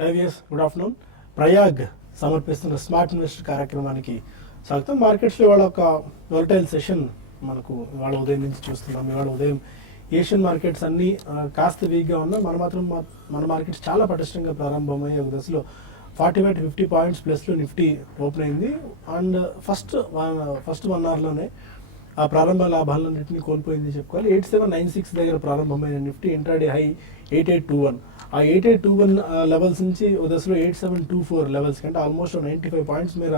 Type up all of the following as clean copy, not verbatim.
Good afternoon. Prayag సమర్పిస్తున్న smart invest కార్యక్రమానికి స్వాగతం. మార్కెట్స్లో ఇవాళ ఒక వోలటైల్ సెషన్ మనకు ఇవాళ ఉదయం నుంచి చూస్తున్నాం. ఇవాళ ఉదయం ఏషియన్ మార్కెట్స్ అన్ని కాస్త వీక్గా ఉన్నా మన మార్కెట్స్ చాలా పటిష్టంగా ప్రారంభమయ్యే ఒక దశలో 45-50 పాయింట్స్ ప్లస్లో నిఫ్టీ ఓపెన్ అయింది. అండ్ ఫస్ట్ 1 అవర్లోనే ఆ ప్రారంభ లాభాలన్నింటినీ కోల్పోయింది చెప్పుకోవాలి. 8796 దగ్గర ప్రారంభమైన నిఫ్టీ ఇంట్రాడే హై 8821. ఆ 8821 లెవెల్స్ నుంచి ఓ దశలో 8724 లెవెల్స్ కంటే ఆల్మోస్ట్ 95 పాయింట్స్ మీద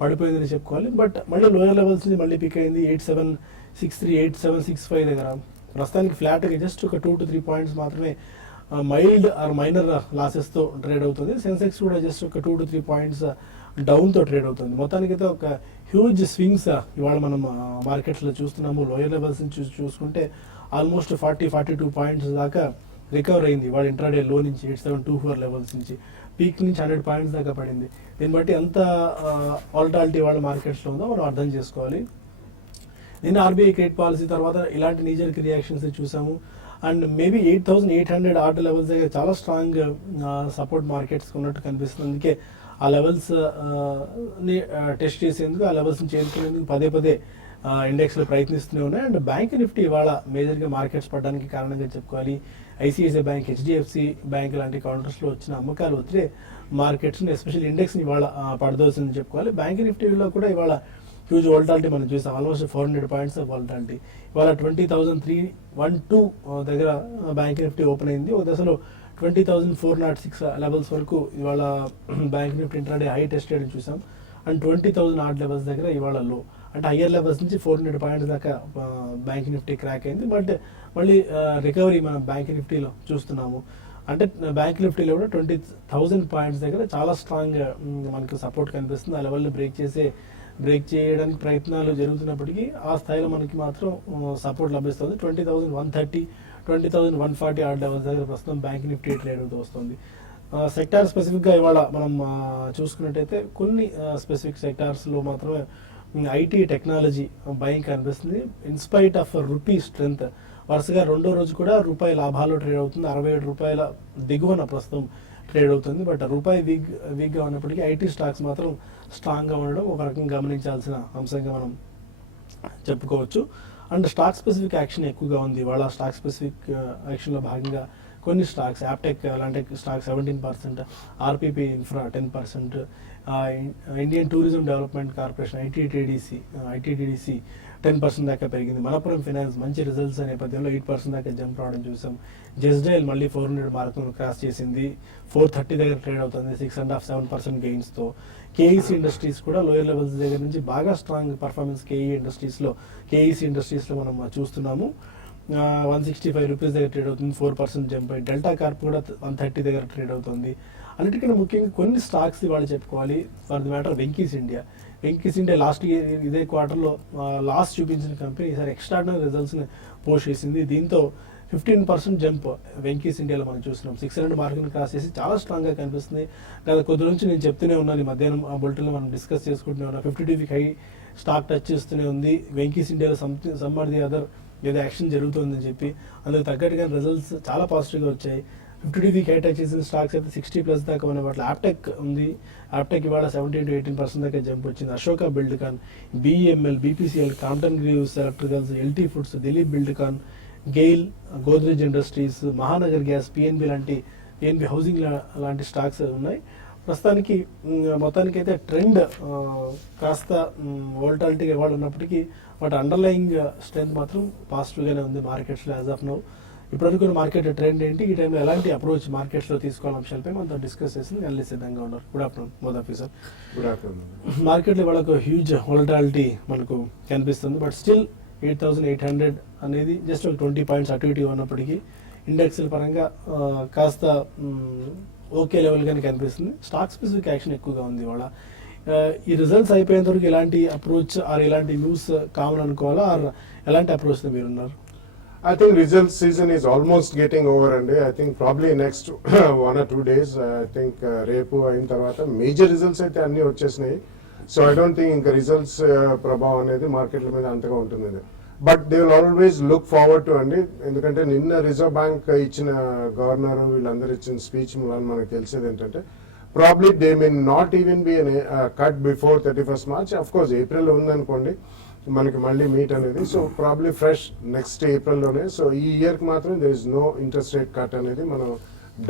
పడిపోయిందని చెప్పుకోవాలి. బట్ మళ్ళీ లోయర్ లెవెల్స్ నుంచి మళ్ళీ పిక్ అయింది 8763 8765 దగ్గర. ప్రస్తుతానికి ఫ్లాట్గా జస్ట్ ఒక 2 to 3 పాయింట్స్ మాత్రమే మైల్డ్ ఆర్ మైనర్ లాసెస్తో ట్రేడ్ అవుతుంది. సెన్సెక్స్ కూడా జస్ట్ ఒక 2 to 3 పాయింట్స్ డౌన్తో ట్రేడ్ అవుతుంది. మొత్తానికైతే ఒక హ్యూజ్ స్వింగ్స్ ఇవాళ మనం మార్కెట్స్లో చూస్తున్నాము. లోయర్ లెవెల్స్ నుంచి చూసుకుంటే ఆల్మోస్ట్ 40-42 పాయింట్స్ దాకా రికవర్ అయింది ఇవాళ ఇంట్రాడే లో నుంచి 8724 లెవెల్స్ నుంచి. పీక్ నుంచి 100 పాయింట్స్ దాకా పడింది. దీన్ని బట్టి ఎంత వాలటాలిటీ వాళ్ళ మార్కెట్స్లో ఉందో మనం అర్థం చేసుకోవాలి. నిన్న ఆర్బీఐ క్రెడిట్ పాలసీ తర్వాత ఇలాంటి నీజర్కి రియాక్షన్స్ చూసాము. అండ్ మేబీ 8800 ఆర్డర్ లెవెల్స్ దగ్గర చాలా స్ట్రాంగ్ సపోర్ట్ మార్కెట్స్ ఉన్నట్టు కనిపిస్తుంది. అందుకే ఆ లెవెల్స్ ని టెస్ట్ చేసేందుకు, ఆ లెవెల్స్ని చేరుకునేందుకు పదే ఇండెక్స్లో ప్రయత్నిస్తూనే ఉన్నాయి. అండ్ బ్యాంక్ నిఫ్టీ ఇవాళ మేజర్గా మార్కెట్స్ పడడానికి కారణంగా చెప్పుకోవాలి. ఐసిఐసిఐ బ్యాంక్, హెచ్డిఎఫ్సి బ్యాంక్ లాంటి కౌంటర్స్లో వచ్చిన అమ్మకాలు ఒత్తిడే మార్కెట్స్ని ఎస్పెషల్లీ ఇండెక్స్ని ఇవాళ పడదోసిందని చెప్పుకోవాలి. బ్యాంక్ నిఫ్టీలో కూడా ఇవాళ హ్యూజ్ వాలటాలిటీ మనం చూసాం. Almost 400 points volatility. ఇవాళ 20,312 దగ్గర బ్యాంక్ నిఫ్టీ ఓపెన్ అయింది. ఒక దశలో 20,406 లెవెల్స్ వరకు ఇవాళ bank Nifty intraday high test చేయడం చూసాం. అండ్ 20,000 ఆర్డ్ లెవెల్స్ దగ్గర ఇవాళ లో, అంటే హయ్యర్ లెవెల్స్ నుంచి 400 పాయింట్స్ దాకా బ్యాంక్ నిఫ్టీ క్రాక్ అయింది. బట్ మళ్ళీ రికవరీ మనం బ్యాంక్ నిఫ్టీలో చూస్తున్నాము. అంటే బ్యాంక్ నిఫ్టీలో కూడా 20,000 పాయింట్స్ దగ్గర చాలా స్ట్రాంగ్ మనకు సపోర్ట్ కనిపిస్తుంది. ఆ లెవెల్ని బ్రేక్ చేయడానికి ప్రయత్నాలు జరుగుతున్నప్పటికీ ఆ స్థాయిలో మనకి మాత్రం సపోర్ట్ లభిస్తుంది. 20,130 20,140 ఆర్డ్ లెవెల్స్ దగ్గర ప్రస్తుతం బ్యాంక్ నిఫ్టీ ట్రేడ్ అవుతూ వస్తుంది. సెక్టార్ స్పెసిఫిక్గా ఇవాళ మనం చూసుకున్నట్టయితే కొన్ని స్పెసిఫిక్ సెక్టార్స్లో మాత్రమే ఐటీ టెక్నాలజీ బయింగ్ కనిపిస్తుంది. ఇన్స్పైట్ ఆఫ్ రూపీ స్ట్రెంత్ వరుసగా రెండో రోజు కూడా రూపాయి లాభాల్లో ట్రేడ్ అవుతుంది. 67 రూపాయల దిగువన ప్రస్తుతం ట్రేడ్ అవుతుంది. బట్ రూపాయి వీక్గా ఉన్నప్పటికీ ఐటీ స్టాక్స్ మాత్రం స్ట్రాంగ్గా ఉండడం ఒక రకంగా గమనించాల్సిన అంశంగా మనం చెప్పుకోవచ్చు. అండ్ స్టాక్ స్పెసిఫిక్ యాక్షన్ ఎక్కువగా ఉంది. వాళ్ళ స్టాక్ స్పెసిఫిక్ యాక్షన్లో భాగంగా కొన్ని స్టాక్స్, యాప్టెక్ లాంటి stock 17%, RPP infra 10%, Indian tourism development corporation ITDC 10% దాకా పెరిగింది. మనపురం ఫైనాన్స్ మంచి రిజల్ట్స్ నేపథ్యంలో 8% దాకా జంప్ రావడం చూసాం. జెస్డైల్ మళ్ళీ 400 మార్కును క్రాస్ చేసింది. 430 దగ్గర ట్రేడ్ అవుతుంది 6.5-7% గెయిన్స్తో. కేఈసీ ఇండస్ట్రీస్ కూడా లోయర్ లెవెల్స్ దగ్గర నుంచి బాగా స్ట్రాంగ్ పర్ఫార్మెన్స్ కేఈసీ ఇండస్ట్రీస్లో మనం చూస్తున్నాము. 165 రూపీస్ దగ్గర ట్రేడ్ అవుతుంది, 4% జంప్ అయ్యి. డెల్టా కార్ప్ కూడా 130 దగ్గర ట్రేడ్ అవుతుంది. అన్నిటికన్నా ముఖ్యంగా కొన్ని స్టాక్స్ ఇవాళ చెప్పుకోవాలి. For the matter Venky's India last year ఇదే క్వార్టర్లో లాస్ చూపించిన కంపెనీ ఈసారి ఎక్స్ట్రాడినరీ రిజల్ట్స్ని పోస్ట్ చేసింది. దీంతో 15% జంప్ వెంకీస్ ఇండియాలో మనం చూస్తున్నాం. 600 మార్కుని క్రాస్ చేసి చాలా స్ట్రాంగ్గా కనిపిస్తుంది. గత కొద్ది నుంచి నేను చెప్తూనే ఉన్నాను, ఈ మధ్యాహ్నం ఆ బులెటిన్లో మనం డిస్కస్ చేసుకుంటూనే ఉన్నాం. 52 వీక్ హై స్టాక్ టచ్ చేస్తూనే ఉంది. వెంకీస్ ఇండియాలో సమ్ ఆర్ ది అదర్ ఏదో యాక్షన్ జరుగుతుందని చెప్పి అందుకు తగ్గట్టుగా రిజల్ట్స్ చాలా పాజిటివ్గా వచ్చాయి. 52 వీక్ హై టచ్ చేసిన స్టాక్స్ అయితే 60+ దాకా ఉన్న వాటిలో యాప్టెక్ ఉంది. యాప్టెక్ ఇవాళ 17-18% దాకా జంప్ వచ్చింది. Ashoka Buildcon, BEML, BPCL, Compton Greaves electricals, LT foods, Dilip Buildcon, GAIL, Godrej industries, Mahanagar gas, PNB housing లాంటి స్టాక్స్ ఉన్నాయి. ప్రస్తుతానికి మొత్తానికైతే ట్రెండ్ కాస్త వోల్టాలిటీగా ఇవాళ ఉన్నప్పటికీ వాటి అండర్లయింగ్ స్ట్రెంత్ మాత్రం పాజిటివ్గానే ఉంది మార్కెట్స్లో యాజ్ ఆఫ్ నౌ. ఇప్పటివరకు మార్కెట్ ట్రెండ్ ఏంటి, ఈ టైంలో ఎలాంటి అప్రోచ్ మార్కెట్స్లో తీసుకోవాలని అంశాలపై మనతో డిస్కస్ చేసి వెళ్ళి సిద్ధంగా ఉన్నారు. Good afternoon both of you sir. Good afternoon. మార్కెట్లో ఇవాళ ఒక హ్యూజ్ వోలటాలిటీ మనకు కనిపిస్తుంది. బట్ స్టిల్ 8,800 అనేది జస్ట్ ఒక 20 పాయింట్స్ అటు ఇటు ఉన్నప్పటికీ ఇండెక్స్ల పరంగా కాస్త ఓకే లెవెల్గానే కనిపిస్తుంది. స్టాక్ స్పెసిఫిక్ యాక్షన్ ఎక్కువగా ఉంది ఇవాళ. ఈ రిజల్ట్స్ అయిపోయేంత వరకు ఎలాంటి అప్రోచ్ ఆర్ ఎలాంటి న్యూస్ కామన్ అనుకోవాలా, ఆర్ ఎలాంటి అప్రోచ్తో మీరున్నారు? I think results season is almost getting over and I think probably next 1 or 2 days I think రేపు అయిన తర్వాత మేజర్ రిజల్ట్స్ అయితే అన్నీ వచ్చేసినాయి. సో ఐ డోంట్ థింక్ ఇంకా రిజల్ట్స్ ప్రభావం అనేది మార్కెట్ల మీద అంతగా ఉంటుంది. But they will always look forward to అండి. ఎందుకంటే నిన్న రిజర్వ్ బ్యాంక్ ఇచ్చిన గవర్నర్ వీళ్ళందరూ ఇచ్చిన స్పీచ్ మూలాన మనకు తెలిసేది ఏంటంటే probably they may not even be cut before 31st March. Of course April ఉందనుకోండి మనకి మళ్ళీ మీట్ అనేది, సో ప్రాబ్లీ ఫ్రెష్ నెక్స్ట్ ఏప్రిల్లోనే. సో ఈ ఇయర్కి మాత్రం there is no interest rate cut అనేది మనం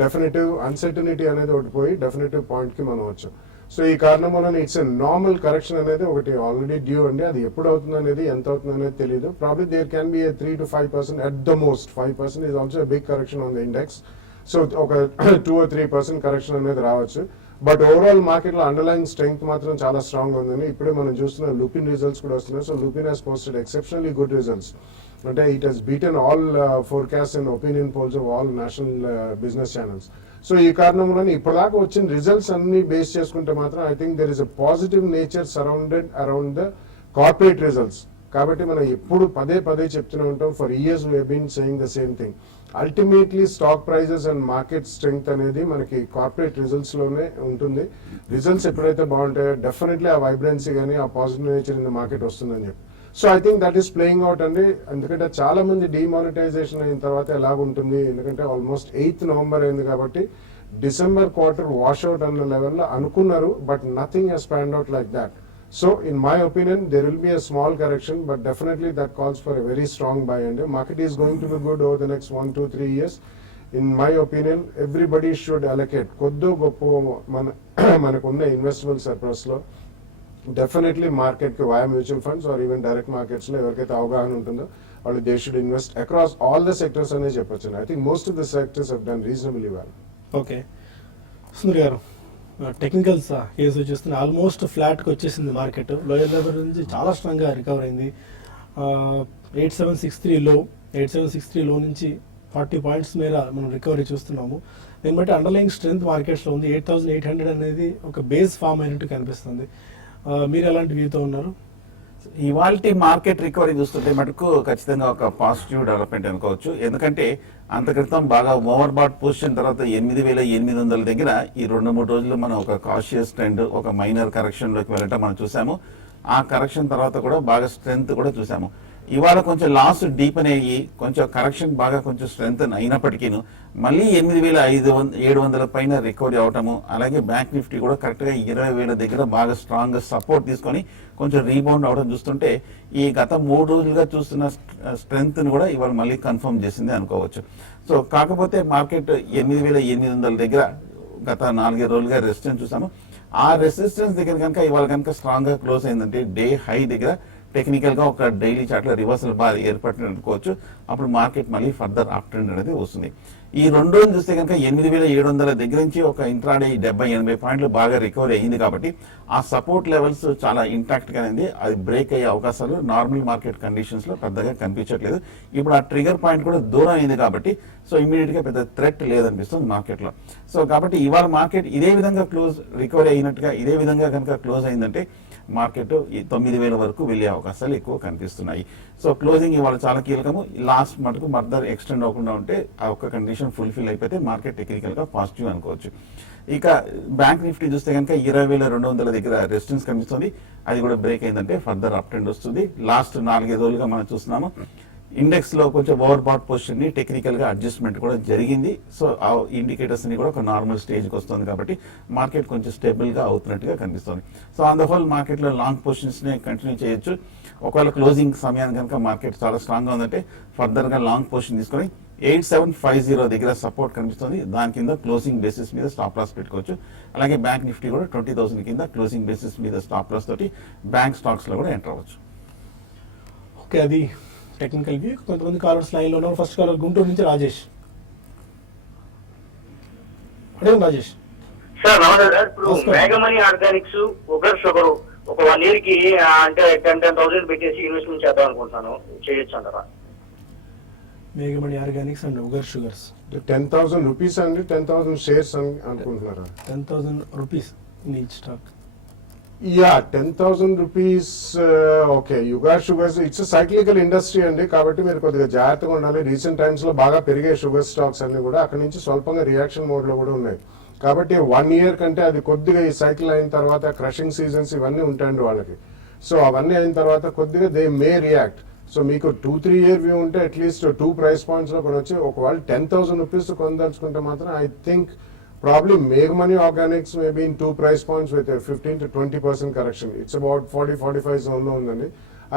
డెఫినెటివ్ అన్సర్టనిటీ అనేది ఒకటి పోయి డెఫినెటివ్ పాయింట్కి మనం వచ్చాం. సో ఈ కారణం వలన ఇట్స్ ఎ నార్మల్ కరెక్షన్ అనేది ఒకటి ఆల్రెడీ డ్యూ అండి. అది ఎప్పుడు అవుతుంది అనేది ఎంత అవుతుంది అనేది తెలియదు. Probably there can be 3 to 5% at the most. 5% is also big correction on the index. So ఒక 2 or 3% కరెక్షన్ అనేది రావచ్చు. బట్ ఓవరాల్ మార్కెట్లో అండర్లైన్ స్ట్రెంగ్త్ మాత్రం చాలా స్ట్రాంగ్ ఉందని ఇప్పుడే మనం చూస్తున్న లూపిన్ రిజల్ట్స్ కూడా వస్తున్నాయి. So Lupin has posted exceptionally good results. అంటే it has beaten all forecast and opinion polls of all national business channels. So ఈ కారణం వల్ల ఇప్పటిదాకా వచ్చిన రిజల్ట్స్ అన్ని బేస్ చేసుకుంటే మాత్రం I think there is a positive nature surrounded around the corporate results. కాబట్టి మనం ఎప్పుడు పదే పదే చెప్తూనే ఉంటాం. For years we been saying the same thing. Ultimately stock prices and market strength అనేది మనకి కార్పొరేట్ రిజల్ట్స్ లోనే ఉంటుంది. రిజల్ట్స్ ఎప్పుడైతే బాగుంటాయో డెఫినెట్లీ ఆ వైబ్రెన్సీ కానీ ఆ positive nature in the market వస్తుందని చెప్పి. So I think that is playing out అండి. ఎందుకంటే చాలా మంది డిమానిటైజేషన్ అయిన తర్వాత ఎలాగుంటుంది, ఎందుకంటే ఆల్మోస్ట్ 8th November అయింది కాబట్టి డిసెంబర్ క్వార్టర్ వాష్అవుట్ అన్న లెవెల్లో అనుకున్నారు. But nothing has panned out like that. So in my opinion there will be a small correction, but definitely that calls for a very strong buy, and the market is going to be good over the next 1, 2, 3 years. In my opinion everybody should allocate koddo goppo manakunna investable surplus lo definitely market ki via mutual funds or even direct markets lo evarkaithe avagahana untundo వాళ్ళు they should invest across all the sectors ane cheppochu. I think most of the sectors have done reasonably well. Okay Sundar గారు, technicals case వచ్చేస్తుంది almost ఫ్లాట్కి వచ్చేసింది market. Lower level నుంచి చాలా స్ట్రాంగ్గా recover అయింది. 8763 లో నుంచి 40 పాయింట్స్ మేర మనం రికవరీ చూస్తున్నాము. దీన్ని బట్టి అండర్లైన్ స్ట్రెంత్ మార్కెట్స్లో ఉంది. 8800 అనేది ఒక బేస్ ఫామ్ అయినట్టు కనిపిస్తుంది. మీరు ఎలాంటి వ్యూతో ఉన్నారు? ఇవాల్టి మార్కెట్ రికవరీ చూస్తుంటే మటుకు ఖచ్చితంగా ఒక పాజిటివ్ డెవలప్మెంట్ అనుకోవచ్చు. ఎందుకంటే అంత క్రితం బాగా ఓవర్ బాట్ పొజిషన్ తర్వాత 8800 దగ్గర ఈ 2-3 రోజులు మనం ఒక కాషియస్ ట్రెండ్, ఒక మైనర్ కరెక్షన్ లోకి వెళ్ళటం మనం చూసాము. ఆ కరెక్షన్ తర్వాత కూడా బాగా స్ట్రెంత్ కూడా చూసాము. ఇవాళ కొంచెం లాస్ డీపెన్ అయ్యి కొంచెం కరెక్షన్ బాగా కొంచెం స్ట్రెంత్ అయినప్పటికీ మళ్ళీ 8700 పైన రికవరీ అవటము, అలాగే బ్యాంక్ నిఫ్టీ కూడా కరెక్ట్గా 20,000 దగ్గర బాగా స్ట్రాంగ్ సపోర్ట్ తీసుకొని కొంచెం రీబౌండ్ అవడం చూస్తుంటే ఈ గత 3 రోజులుగా చూస్తున్న స్ట్రెంగ్త్ని కూడా ఇవాళ మళ్ళీ కన్ఫర్మ్ చేసింది అనుకోవచ్చు. సో కాకపోతే మార్కెట్ 8800 దగ్గర గత 4 రోజులుగా రెసిస్టెన్స్ చూసాము. ఆ రెసిస్టెన్స్ దగ్గర కనుక ఇవాళ కనుక స్ట్రాంగ్గా క్లోజ్ అయిందంటే డే హై దగ్గర టెక్నికల్ గా ఒక డైలీ చార్ట్ లో రివర్సల్ బార్ ఏర్పడినట్టు అనుకోవచ్చు. అప్పుడు మార్కెట్ మళ్ళీ ఫర్దర్ అప్ ట్రెండ్ అనేది వస్తుంది. ఈ 2 రోజులు చూస్తే కనుక 8700 దగ్గర నుంచి ఒక ఇంట్రాడే 70-80 పాయింట్లు బాగా రికవరీ అయింది కాబట్టి ఆ సపోర్ట్ లెవెల్స్ చాలా ఇంటాక్ట్ గా ఉంది. అది బ్రేక్ అయ్యే అవకాశాలు నార్మల్ మార్కెట్ కండిషన్స్ లో పెద్దగా కనిపించట్లేదు. ఇప్పుడు ఆ ట్రిగర్ పాయింట్ కూడా దూరం అయింది కాబట్టి సో ఇమీడియట్ గా పెద్ద థ్రెట్ లేదనిపిస్తుంది మార్కెట్ లో. సో కాబట్టి ఇవాళ మార్కెట్ ఇదే విధంగా క్లోజ్ రికవరీ అయినట్టుగా ఇదే విధంగా కనుక క్లోజ్ అయిందంటే మార్కెట్ 9000 వరకు వెళ్ళే అవకాశాలు ఎక్కువ కనిపిస్తున్నాయి. సో క్లోజింగ్ ఇవాళ చాలా కీలకము. లాస్ట్ మటుకు మర్దర్ ఎక్స్టెండ్ అవ్వకుండా ఉంటే ఆ ఒక్క కండిషన్ ఫుల్ఫిల్ అయిపోతే మార్కెట్ టెక్నికల్ గా పాజిటివ్ అనుకోవచ్చు. ఇక బ్యాంక్ నిఫ్టీ చూస్తే కనుక 20,200 దగ్గర రెసిస్టెన్స్ కనిపిస్తుంది. అది కూడా బ్రేక్ అయిందంటే ఫర్దర్ అప్ ట్రెండ్ వస్తుంది. లాస్ట్ 4-5 రోజులుగా మనం చూస్తున్నాము ఇండెక్స్ లో కొంచెం ఓవర్ బాట్ పొజిషన్ ని టెక్నికల్ గా అడ్జస్ట్మెంట్ కూడా జరిగింది. సో ఆ ఇండికేటర్స్ ని కూడా ఒక నార్మల్ స్టేజ్ కి వస్తుంది కాబట్టి మార్కెట్ కొంచెం స్టేబుల్ గా అవుతున్నట్టుగా కనిపిస్తుంది. So on the whole market లో లాంగ్ పొజిషన్స్ ని కంటిన్యూ చేయొచ్చు. ఒకవేళ క్లోజింగ్ సమయానికి కనుక మార్కెట్ చాలా స్ట్రాంగ్ గా ఉందంటే ఫర్దర్ గా లాంగ్ పొజిషన్ తీసుకొని 8750 దగ్గర సపోర్ట్ కనిపిస్తుంది. దాని కింద క్లోజింగ్ బేసిస్ మీద స్టాప్ లాస్ పెట్టుకోవచ్చు. అలాగే బ్యాంక్ నిఫ్టీ కూడా 20,000 కింద క్లోజింగ్ బేసిస్ మీద స్టాప్ లాస్ తోటి బ్యాంక్ స్టాక్స్ లో కూడా ఎంటర్ అవ్వచ్చు. ఓకే, అది టెక్నికల్ వ్యూ. కొంతమంది కాలర్స్ లైన్ లో ఉన్నారు. ఫస్ట్ కాలర్ గుంటూరు నుంచి రాజేష్. అడగండి రాజేష్. సార్ నమస్తే సార్. ఇప్పుడు మేఘమణి ఆర్గానిక్స్ ఒకర్ షుగర్ ఒక 1 year కి అంటే 10,000 పెట్టేసి ఇన్వెస్ట్మెంట్ చేద్దాం అనుకుంటున్నాను, చేయొచ్చు అంటారా? మేఘమణి ఆర్గానిక్స్ అండ్ ఉగర్ షుగర్స్ 10,000 రూపీస్ అండి, 10,000 షేర్స్ అని అనుకుంటున్నారా? 10,000 rupees in each stock. Yeah 10,000 rupees. Okay, యుగా sugars it's cyclical industry అండి, కాబట్టి మీరు కొద్దిగా జాగ్రత్తగా ఉండాలి. రీసెంట్ టైమ్స్ లో బాగా పెరిగే షుగర్ స్టాక్స్ అన్ని కూడా అక్కడ నుంచి స్వల్పంగా రియాక్షన్ మోడ్ లో కూడా ఉన్నాయి. కాబట్టి 1 year కంటే అది కొద్దిగా ఈ సైకిల్ అయిన తర్వాత క్రషింగ్ సీజన్స్ ఇవన్నీ ఉంటాయండి వాళ్ళకి. సో అవన్నీ అయిన తర్వాత కొద్దిగా దే మే రియాక్ట్. సో మీకు 2-3 ఇయర్ వ్యూ ఉంటే అట్లీస్ట్ 2 ప్రైస్ పాయింట్స్ లో కొనొచ్చి ఒకవేళ 10,000 రూపీస్ కొనదలుచుకుంటే మాత్రం ఐ థింక్ ప్రాబ్లీ మేఘమనీ Organics maybe in 2 price points with 15-20% correction. It's about 40-45 zone లో ఉందండి.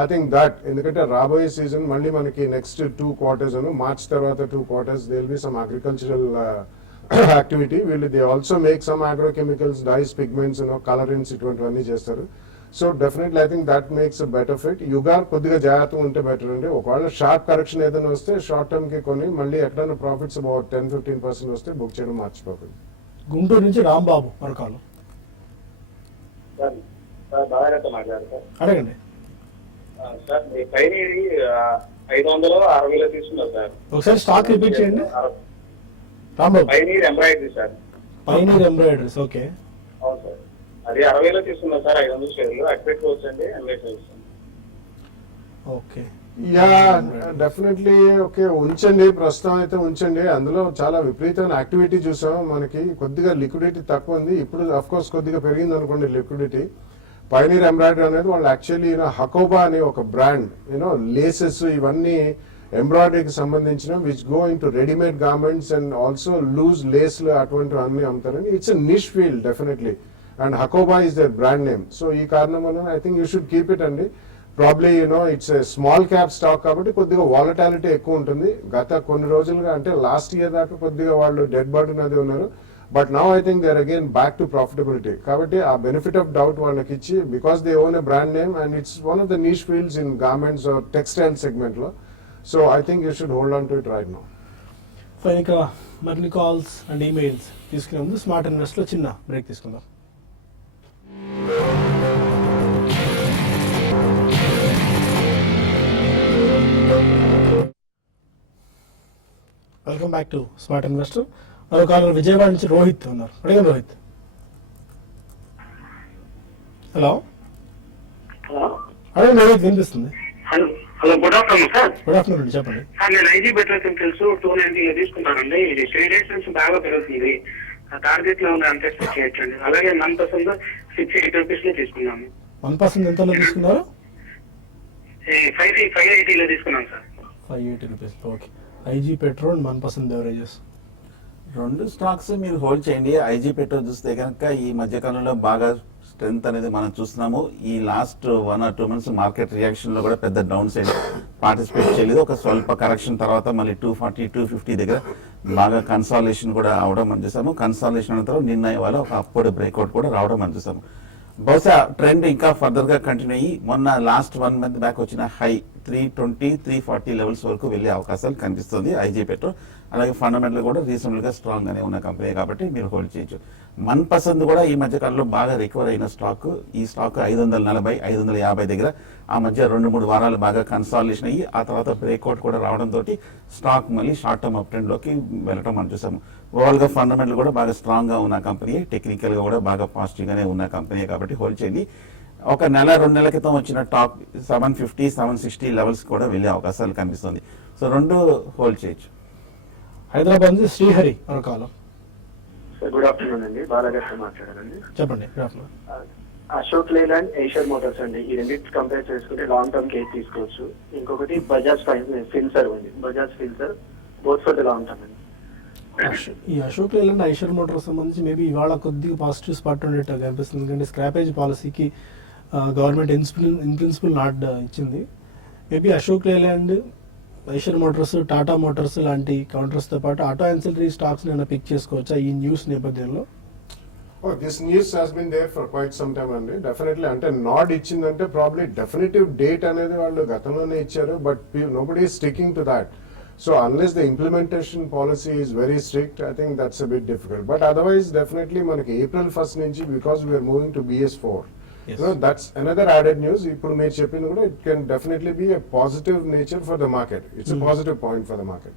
ఐ థింక్ దట్ ఎందుకంటే రాబోయే సీజన్ మళ్ళీ మనకి నెక్స్ట్ 2 quarters మార్చ్ తర్వాత 2 quarters they will be some agricultural activity. వీళ్ళు they also make some agrochemicals, dyes, pigments, colourings ఇటువంటివన్నీ చేస్తారు. So definitely I think that makes better fit. యుగార్ కొద్దిగా జాగ్రత్తగా ఉంటే బెటర్ అండి. ఒకవేళ షార్ప్ కరెక్షన్ ఏదైనా వస్తే షార్ట్ టర్మ్ కి కొని మళ్ళీ ఎక్కడైనా ప్రాఫిట్స్ అబౌట్ 10-15% వస్తే బుక్ చేయడం మర్చిపోకండి. గుంటూరు నుంచి రాంబాబు మరొకాలు అడగండి. సార్ మీ పైన 560 తీసుకున్నారు సార్. ఒకసారి స్టాక్ రిపీట్ చేయండి Rambabu. Pioneer embroidery sir. Pioneer embroideries, okay. అవును సార్, అది 60 తీసుకున్నారు సార్. 500 షేర్లు అక్వెట్ కోర్స్ అండి, ఓకే. యా డెఫినెట్లీ ఓకే, ఉంచండి. ప్రస్తుతం అయితే ఉంచండి. అందులో చాలా విపరీతమైన యాక్టివిటీ చూసాం. మనకి కొద్దిగా లిక్విడిటీ తక్కువ ఉంది. ఇప్పుడు అఫ్ కోర్స్ కొద్దిగా పెరిగింది అనుకోండి లిక్విడిటీ. పైనీర్ ఎంబ్రాయిడరీ అనేది వాళ్ళు యాక్చువల్లీ హకోబా అనే ఒక బ్రాండ్, లేసెస్ ఇవన్నీ ఎంబ్రాయిడరీకి సంబంధించిన which go into readymade garments and also loose లేస్లు అటువంటివి అన్ని అమ్ముతారండి. It's a niche field definitely, and Hakoba is their brand name. So ఈ కారణం వల్ల I think you should keep it అండి. Probably it's small cap stock కాబట్టి కొద్దిగా వాలటాలిటీ ఎక్కువ ఉంటుంది. గత కొన్ని రోజులుగా అంటే లాస్ట్ ఇయర్ దాకా కొద్దిగా వాళ్ళు డెడ్ బర్డెన్ అది ఉన్నారు. But now I think there again back to profitability. కాబట్టి ఆ బెనిఫిట్ ఆఫ్ డౌట్ వాళ్ళకి ఇచ్చి, because they own a brand name and it's one of the niche fields in garments or textile segment లో. So I think you should hold on to it right now. Fine. ఇక మరిన్ని calls and emails తీసుకునే ముందు smart invest లో చిన్న break తీసుకుందాం. Welcome back to smart investor. మరో caller Vijayawada నుంచి రోహిత్ ఉన్నారు. అడిగాను రోహిత్. హలో హలో అడిగాను రోహిత్, వినిపిస్తుంది. Hello hello, good afternoon sir. Good afternoon అండి, చెప్పండి. సార్ నేను ఐజీ బెటర్ తెలుసు 290 తీసుకుంటానండి. ఇది 3 days నుంచి బాగా పెరుగుతుంది. టార్గెట్ లో ఉంది, అంతే ఎక్స్పెక్ట్ చేయొచ్చండి. అలాగే 1% 680 రూపీస్ లో తీసుకున్నాను. 1% ఎంతలో తీసుకున్నారు? 580 లో తీసుకున్నాను sir. 580 rupees, okay. IG petrol 1% beverages. రెండు స్టాక్స్ మీరు హోల్డ్ చేయండి. ఐజీ పెట్రోల్ చూస్తే కనుక ఈ మధ్యకాలంలో బాగా స్ట్రెంత్ అనేది మనం చూస్తున్నాము. ఈ last 1 or 2 months market reaction లో కూడా పెద్ద డౌన్ సైడ్ పార్టిసిపేట్ చేయలేదు. ఒక స్వల్ప కరెక్షన్ తర్వాత మళ్ళీ 240-250 దగ్గర బాగా కన్సాలేషన్ కూడా అవడం మనం చూసాము. కన్సాలేషన్ అనంతరం నిన్న ఇవాళ ఒక అప్పుడు బ్రేక్అవుట్ కూడా రావడం మనం చూసాము. బహుశా ట్రెండ్ ఇంకా ఫర్దర్ గా కంటిన్యూ అయ్యి మొన్న లాస్ట్ 1 month బ్యాక్ వచ్చిన హై 320-340 లెవెల్స్ వరకు వెళ్లే అవకాశాలు కనిపిస్తుంది ఐజీ పెట్రోల్. అలాగే ఫండమెంటల్ కూడా రీజనబుల్ గా స్ట్రాంగ్ గానే ఉన్న కంపెనీ కాబట్టి మీరు హోల్డ్ చేయొచ్చు. 1% కూడా ఈ మధ్య కాలంలో బాగా రికవర్ అయిన స్టాక్. ఈ స్టాక్ 540-550 దగ్గర ఆ మధ్య 2-3 వారాలు బాగా కన్సాలిడేషన్ అయ్యి ఆ తర్వాత బ్రేక్అవుట్ కూడా రావడంతో స్టాక్ మళ్ళీ షార్ట్ టర్మ్ అప్ ట్రెండ్ లోకి వెళ్ళటం మనం చూసాము. ఓవరాల్ గా ఫండమెంటల్ కూడా బాగా స్ట్రాంగ్ గా ఉన్న కంపెనీ, టెక్నికల్ గా కూడా బాగా పాజిటివ్ గానే ఉన్న కంపెనీ కాబట్టి హోల్డ్ చేయండి. ఒక 1-2 నెలల క్రితం వచ్చిన టాప్ 750-760 లెవెల్స్ కూడా వెళ్ళే అవకాశాలు కనిపిస్తుంది. సో రెండు హోల్డ్ చేయొచ్చు. హైదరాబాద్ నుంచి శ్రీహరి మరో కాలం. గుడ్ ఆఫ్టర్నూన్ అండి, బాలాగారితో మాట్లాడారండి. చెప్పండి. Good afternoon. Ashok Leyland, Eicher motors అండి. ఈ రెండింటి కంపేర్ చేసుకుంటే లాంగ్ టర్మ్ కేసు తీసుకోవచ్చు. ఇంకొకటి బజాజ్ ఫిన్సర్ ఉంది, Bajaj Finserv, both for the long term అండి. ఈ అశోక్ లేలాండ్, ఐషర్ మోటార్ సంబంధించి మేబీ ఇవాళ కొద్దిగా పాజిటివ్ స్పాట్ ఉండేట్టు కనిపిస్తుంది. ఎందుకంటే స్క్రాపేజ్ పాలసీకి గవర్నమెంట్ ఇన్ ప్రిన్సిపల్ నాట్ ఇచ్చింది. మేబీ అశోక్ లేలాండ్, ఐషర్ మోటార్స్, టాటా మోటార్స్ లాంటి కౌంటర్స్తో పాటు ఆటో యాన్సిలరీ స్టాక్స్ నేను పిక్ చేసుకోవచ్చా ఈ న్యూస్ నేపథ్యంలో? This news has been there for quite some time అండి. డెఫినెట్లీ అంటే నాట్ ఇచ్చిందంటే ప్రాబ్లీ డెఫినెటివ్ డేట్ అనేది వాళ్ళు గతంలోనే ఇచ్చారు. But nobody is sticking to that. So unless the implementation policy is very strict, I think that's a bit difficult. But otherwise, definitely, manaki April 1st nunchi, because we are moving to BS4. Yes. That's another added news. Ippudu meer cheppinu kuda, it can definitely be a positive nature for the market. It's a positive point for the market.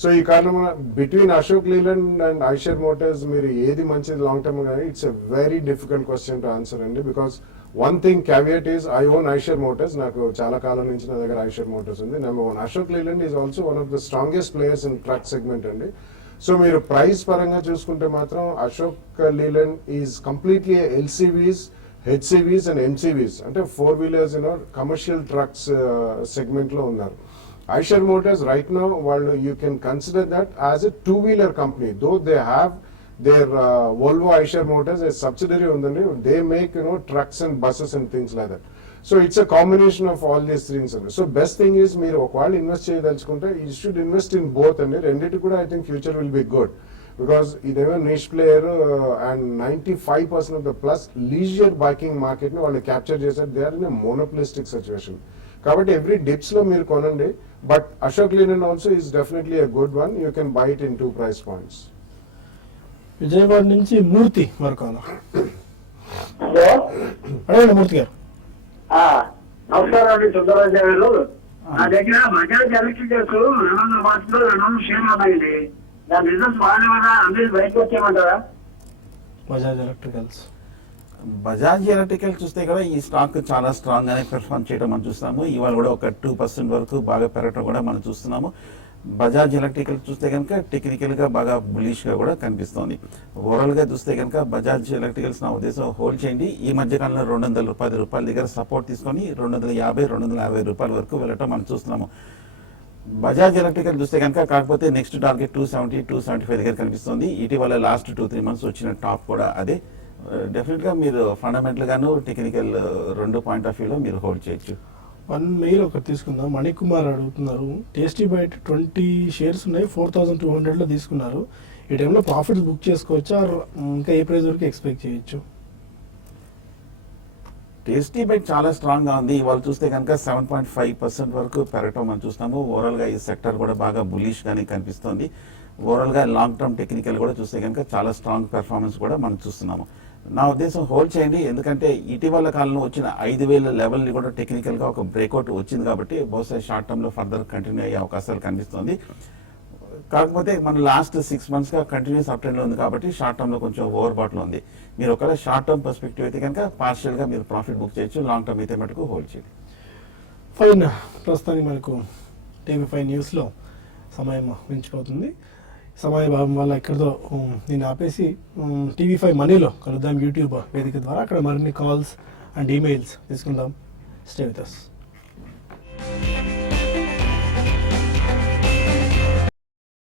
So ee karanamana between Ashok Leyland and Eicher Motors, meer edi manchidi long term ga, it's a very difficult question to answer andi, because one thing caveat is I own Eicher Motors. Naku chala kalam nunchi na daggara Eicher Motors undi. Number one, Ashok Leyland is also one of the strongest players in truck segment andi. So మీరు price పరంగా చూసుకుంటే మాత్రం Ashok Leyland is completely LCVs HCVs and MCVs అంటే 4-wheelers commercial trucks segment లో ఉన్నారు. Eicher Motors right now వాళ్ళు you can consider that as a 2-wheeler company. Though they have their Volvo Eicher Motors a subsidiary ఉందండి. They make trucks and buses and things like that. So it's a combination of all these things అండి. So best thing is మీరు ఒకవేళ invest చేయదలుచుకుంటే you should invest in both అండి. రెండింటి కూడా I think future will be good because ఇదేమో niche player and 95% of the plus leisure biking market ని వాళ్ళు క్యాప్చర్ చేశారు. They are in a monopolistic situation. కాబట్టి ఎవ్రీ డిప్స్ లో మీరు కొనండి. But Ashok Leyland also is definitely a good one. You can buy it in 2 price points. Vijayawada నుంచి మూర్తి మరొకరు. Hello, అడగండి మూర్తి గారు. నమస్కారం అండి సుందరరాజు గారు. నా దగ్గర బజాజ్ ఎలక్ట్రికల్స్ 200 మార్చులో 200 షేర్లు ఉన్నాయండి. దాని రిజల్ట్స్ బాగానే ఉన్నా అందరూ బయటకు వచ్చేయమంటారా? బజాజ్ ఎలక్ట్రికల్స్ బజాజ్ ఎలక్ట్రికల్ చూస్తే కూడా ఈ స్టాక్ చాలా స్ట్రాంగ్ గానే పెర్ఫార్మ్ చేయడం మనం చూస్తున్నాము. ఇవాళ కూడా ఒక 2% వరకు బాగా పెరగడం కూడా మనం చూస్తున్నాము. బజాజ్ ఎలక్ట్రికల్ చూస్తే కనుక టెక్నికల్ గా బాగా బులిష్ గా కూడా కనిపిస్తోంది. ఓవరాల్ గా చూస్తే కనుక బజాజ్ ఎలక్ట్రికల్స్ నా ఉద్దేశం హోల్డ్ చేయండి. ఈ మధ్య కాలంలో 210 రూపాయల దగ్గర సపోర్ట్ తీసుకొని 250 రూపాయల వరకు వెళ్ళటం మనం చూస్తున్నాము. బజాజ్ ఎలక్ట్రికల్ చూస్తే కనుక కాకపోతే నెక్స్ట్ టార్గెట్ 270, 275 దగ్గర కనిపిస్తుంది. ఇటీవల లాస్ట్ 2-3 months వచ్చిన టాప్ కూడా అదే. డెఫినెట్ గా మీరు ఫండమెంటల్ గాను టెక్నికల్ 2 పాయింట్ ఆఫ్ వ్యూలో మీరు హోల్డ్ చేయొచ్చు. 1 మెయిల్ ఒకటి తీసుకుందాం. మణికుమార్ అడుగుతున్నారు, టేస్టీ బైట్ 20 షేర్స్ ఉన్నాయి, 4200 లో తీసుకున్నారు. ఈ టైంలో ప్రాఫిట్స్ బుక్ చేసుకోవచ్చా, ఇంకా ఏ ప్రైస్ వరకు ఎక్స్పెక్ట్ చేయొచ్చు? టేస్టీ బైట్ చాలా స్ట్రాంగ్ గా ఉంది. ఇవాళ చూస్తే కనుక 7.5% వరకు పెరగటం మనం చూస్తున్నాము. ఓవరాల్ గా ఈ సెక్టర్ కూడా బాగా బులిష్ గానే కనిపిస్తోంది. ఓవరాల్ గా లాంగ్ టర్మ్ టెక్నికల్ కూడా చూస్తే కనుక చాలా స్ట్రాంగ్ పెర్ఫార్మెన్స్ కూడా మనం చూస్తున్నాము. నా ఉద్దేశం హోల్డ్ చేయండి. ఎందుకంటే ఇటీవల కాలంలో వచ్చిన 5000 లెవెల్ ని కూడా టెక్నికల్ గా ఒక బ్రేక్అవుట్ వచ్చింది కాబట్టి బహుశా షార్ట్ టర్మ్ లో ఫర్దర్ కంటిన్యూ అయ్యే అవకాశాలు కనిపిస్తుంది. కాకపోతే మన లాస్ట్ 6 months గా కంటిన్యూస్ అప్ ట్రెండ్ లో ఉంది కాబట్టి షార్ట్ టర్మ్ లో కొంచెం ఓవర్ బాట్ లో ఉంది. మీరు ఒకవేళ షార్ట్ టర్మ్ పర్స్పెక్టివ్ అయితే కనుక పార్షియల్ గా మీరు ప్రాఫిట్ బుక్ చేయొచ్చు. లాంగ్ టర్మ్ అయితే మటుకు హోల్డ్ చేయండి. ఫైన్. ప్రస్తుతానికి మనకు టీవీ5 న్యూస్లో సమయం మించిపోతుంది. సమయ భావం వల్ల ఇక్కడితో నేను ఆపేసి టీవీ5 మనీలో కలుద్దాం యూట్యూబ్ వేదిక ద్వారా. అక్కడ మరిన్ని కాల్స్ అండ్ ఈమెయిల్స్ తీసుకుందాం. Stay with us.